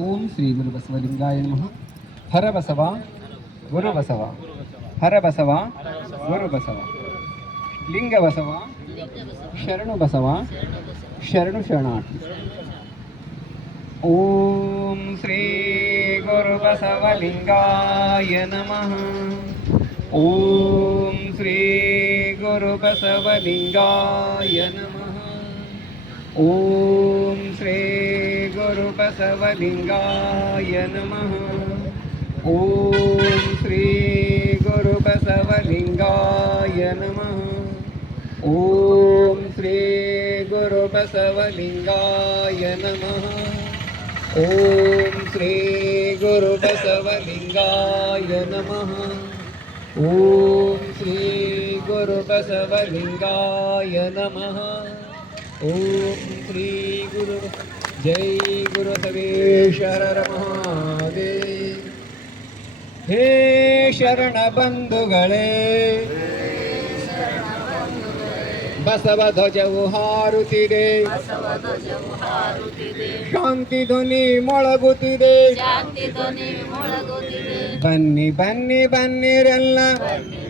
ಓಂ ಶ್ರೀ ಗುರು ಬಸವಲಿಂಗಾಯ ನಮಃ. ಹರ ಬಸವ ಗುರು ಗುರುಬಸವ. ಹರ ಬಸವ ಗುರು ಬಸವ ಲಿಂಗ ಬಸವ ಶರಣು ಬಸವ ಶರಣು ಶರಣಾರ್ಥಿ ಓಂ ಶ್ರೀ ಗುರು ಬಸವಲಿಂಗಾಯ ನಮಃ. ಓಂ ಶ್ರೀ ಗುರು ಬಸವಲಿಂಗಾಯ ನಮಃ. श्री गुरुपशवलिङ्गाय नमः। ॐ श्री गुरुपसवलिङ्गाय नमः। ॐ श्री गुरुपसवलिङ्गाय नमः। ॐ श्री गुरुपसवलिङ्गाय नमः। ॐ श्री गुरुपसवलिङ्गाय नमः। ಓಂ ಶ್ರೀ ಗುರು ಬಸವಲಿಂಗಾಯ ನಮಃ ಓಂ ಶ್ರೀ ಗುರು ಜೈ ಗುರು ಸವೇಶ್ವರರ ಮಹಾದೇವ್ ಹೇ ಶರಣ ಬಂಧುಗಳೇ ಬಸವ ಧ್ವಜವು ಹಾರುತ್ತಿದೆ ಶಾಂತಿ ಧ್ವನಿ ಮೊಳಗುತ್ತಿದೆ ಶಾಂತಿ ಧ್ವನಿ ಮೊಳಗುತ್ತಿದೆ ಬನ್ನಿ ಬನ್ನಿ ಬನ್ನಿರೆಲ್ಲ ಬನ್ನಿ ಬನ್ನಿರೆಲ್ಲ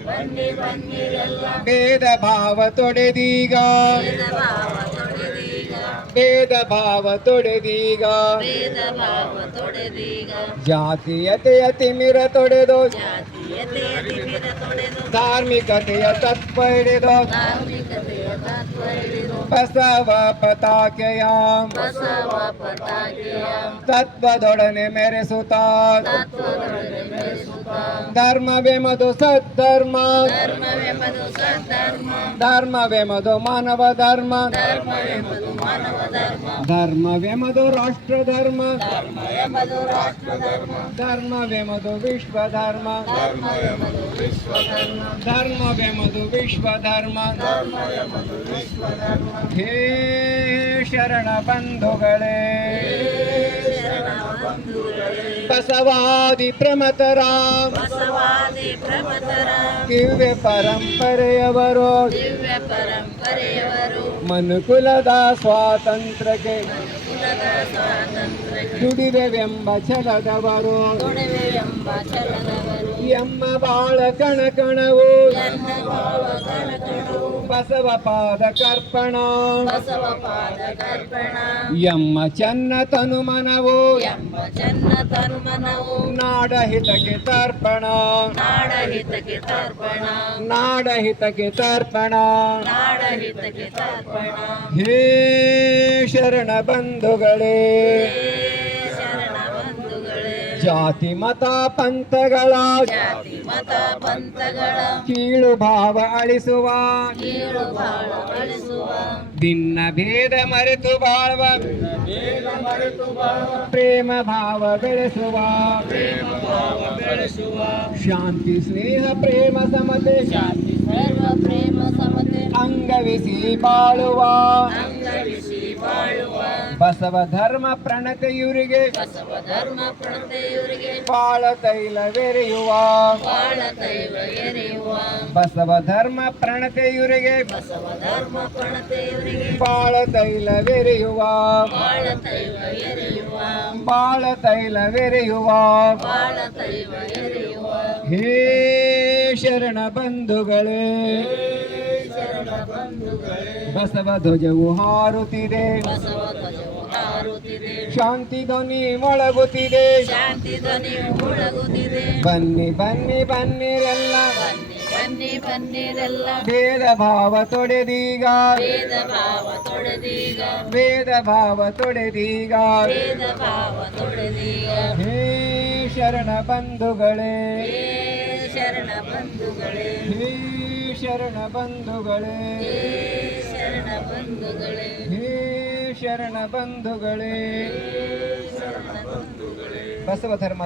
ಭೇದ ಭಾವ ತೊಡೆದೀಗ ಭೇದ ಭಾವ ತೊಡೆದೀಗ ಭೇದ ಭಾವ ತೊಡೆದೀಗ ಭೇದ ಭಾವ ತೊಡೆದೀಗ ಜಾತೀಯತೆಯ ತಿಮಿರ ತೊಡೆದು ಜಾತೀಯತೆಯ ತಿಮಿರ ತೊಡೆದು ಧಾರ್ಮಿಕತೆಯ ತತ್ವ ಹಿಡಿದು ಧಾರ್ಮಿಕತೆಯ ತತ್ವ ಹಿಡಿದು ಬಸವ ಪತಾಕೆಯ ಬಸವ ಪತಾಕೆಯ ತತ್ವದೊಡನೆ ಮೆರೆಸುತ್ತ ತತ್ವದೊಡನೆ ಬೆಳೆಸುತ್ತ ಧರ್ಮವೆಮದು ಸದ್ಧರ್ಮ. ಧರ್ಮವೆಮದು ಮಾನವ ಧರ್ಮ. ಧರ್ಮವೆಮದು ರಾಷ್ಟ್ರ ಧರ್ಮ. ಧರ್ಮವೆಮದು ವಿಶ್ವ ಧರ್ಮ. ಧರ್ಮವೆಮದು ವಿಶ್ವ ಧರ್ಮ. ಹೇ ಶರಣ ಬಂಧುಗಳೇ. ಶರಣ ಬಂಧುಗಳೇ. ಬಸವಾದಿ ಪ್ರಮತರ ಬಸವಾದಿ ದಿವ್ಯ ಪರಂಪರೆಯವರು. ದಿವ್ಯ ಪರಂಪರೆಯವರು. ಮನುಕುಲದ ಸ್ವಾತಂತ್ರ್ಯಕ್ಕೆ ದುಡಿದೆವೆಂಬ ಛಲದವರು ತೊಡವೆ ಎಂಬ ಛಲದವರು ಎಮ್ಮ ಬಾಳ ಕಣಕಣವು. ಬಸವ ಪಾದ ಕರ್ಪಣ. ಎಮ್ಮ ಚನ್ನ ತನುಮನವು. ನಾಡ ಹಿತಕ್ಕೆ ತರ್ಪಣ. ನಾಡ ಹಿತಕ್ಕೆ ತರ್ಪಣ. ಹೇ ಶರಣ ಬಂಧುಗಳೇ. ಜಾತಿ ಮತ ಪಂಥಗಳ ಜಾತಿ ಮತ ಪಂಥಗಳ ಕೀಳು ಭಾವ ಅಳಿಸುವ. ಕೀಳು ಭಾವ ಅಳಿಸುವ. ಭಿನ್ನ ಭೇದ ಮರೆತು ಬಾಳುವ. ಪ್ರೇಮ ಭಾವ ಬೆಳೆಸುವ. ಶಾಂತಿ ಸ್ನೇಹ ಪ್ರೇಮ ಸಮತೆ. ಶಾಂತಿ ಸ್ನೇಹ ಪ್ರೇಮ ಸಮತೆ. ಅಂಗವಿಸಿ ಬಾಳುವ. ಅಂಗವಿಸಿ ಬಾಳುವ ಬಸವ ಧರ್ಮ ಪ್ರಣತೆಯುರಿಗೆ ಬಸವ ಧರ್ಮ ಪ್ರಣತೆಯವರಿಗೆ ಬಾಳ ತೈಲವೆರೆಯುವ ಬಾಳ ತೈಲ ಎರೆಯುವ ಬಸವ ಧರ್ಮ ಪ್ರಣತೆಯುರಿಗೆ ಬಸವ ಧರ್ಮ ಪ್ರಣತೆಯವರಿಗೆ ಬಾಳ ತೈಲವೆರೆಯುವ ಬಾಳ ತೈಲ ಎರೆಯುವ ಬಾಳ ತೈಲವೆರೆಯುವ ಬಾಳ ತೈಲ ಎರೆಯುವ ಹೇ ಶರಣ ಬಂಧುಗಳೇ ಬಸವ ಧ್ವಜವು ಹಾರುತ್ತಿದೆ. ಶಾಂತಿ ಧ್ವನಿ ಮೊಳಗುತ್ತಿದೆ. ಶಾಂತಿ ಧ್ವನಿ ಮೊಳಗುತ್ತಿದೆ. ಬನ್ನಿ ಬನ್ನಿ ಬನ್ನಿರೆಲ್ಲ. ಬನ್ನಿ ಬನ್ನಿ ಬನ್ನಿರೆಲ್ಲ. ಭೇದ ಭಾವ ತೊಡೆದೀಗ. ಭೇದ ಭಾವ ತೊಡೆದೀಗ. ಭೇದ ಭಾವ ತೊಡೆದೀಗ. ಭೇದ ಭಾವ ತೊಡೆದೀಗ. ಹೇ ಶರಣ ಬಂಧುಗಳೇ. ಶರಣ ಬಂಧುಗಳೇ. ಹೇ ಶರಣ ಬಂಧುಗಳೇ. ಶರಣ ಬಂಧುಗಳೇ. ಹೇ ಶರಣ ಬಂಧುಗಳೇ. ಬಸವ ಧರ್ಮ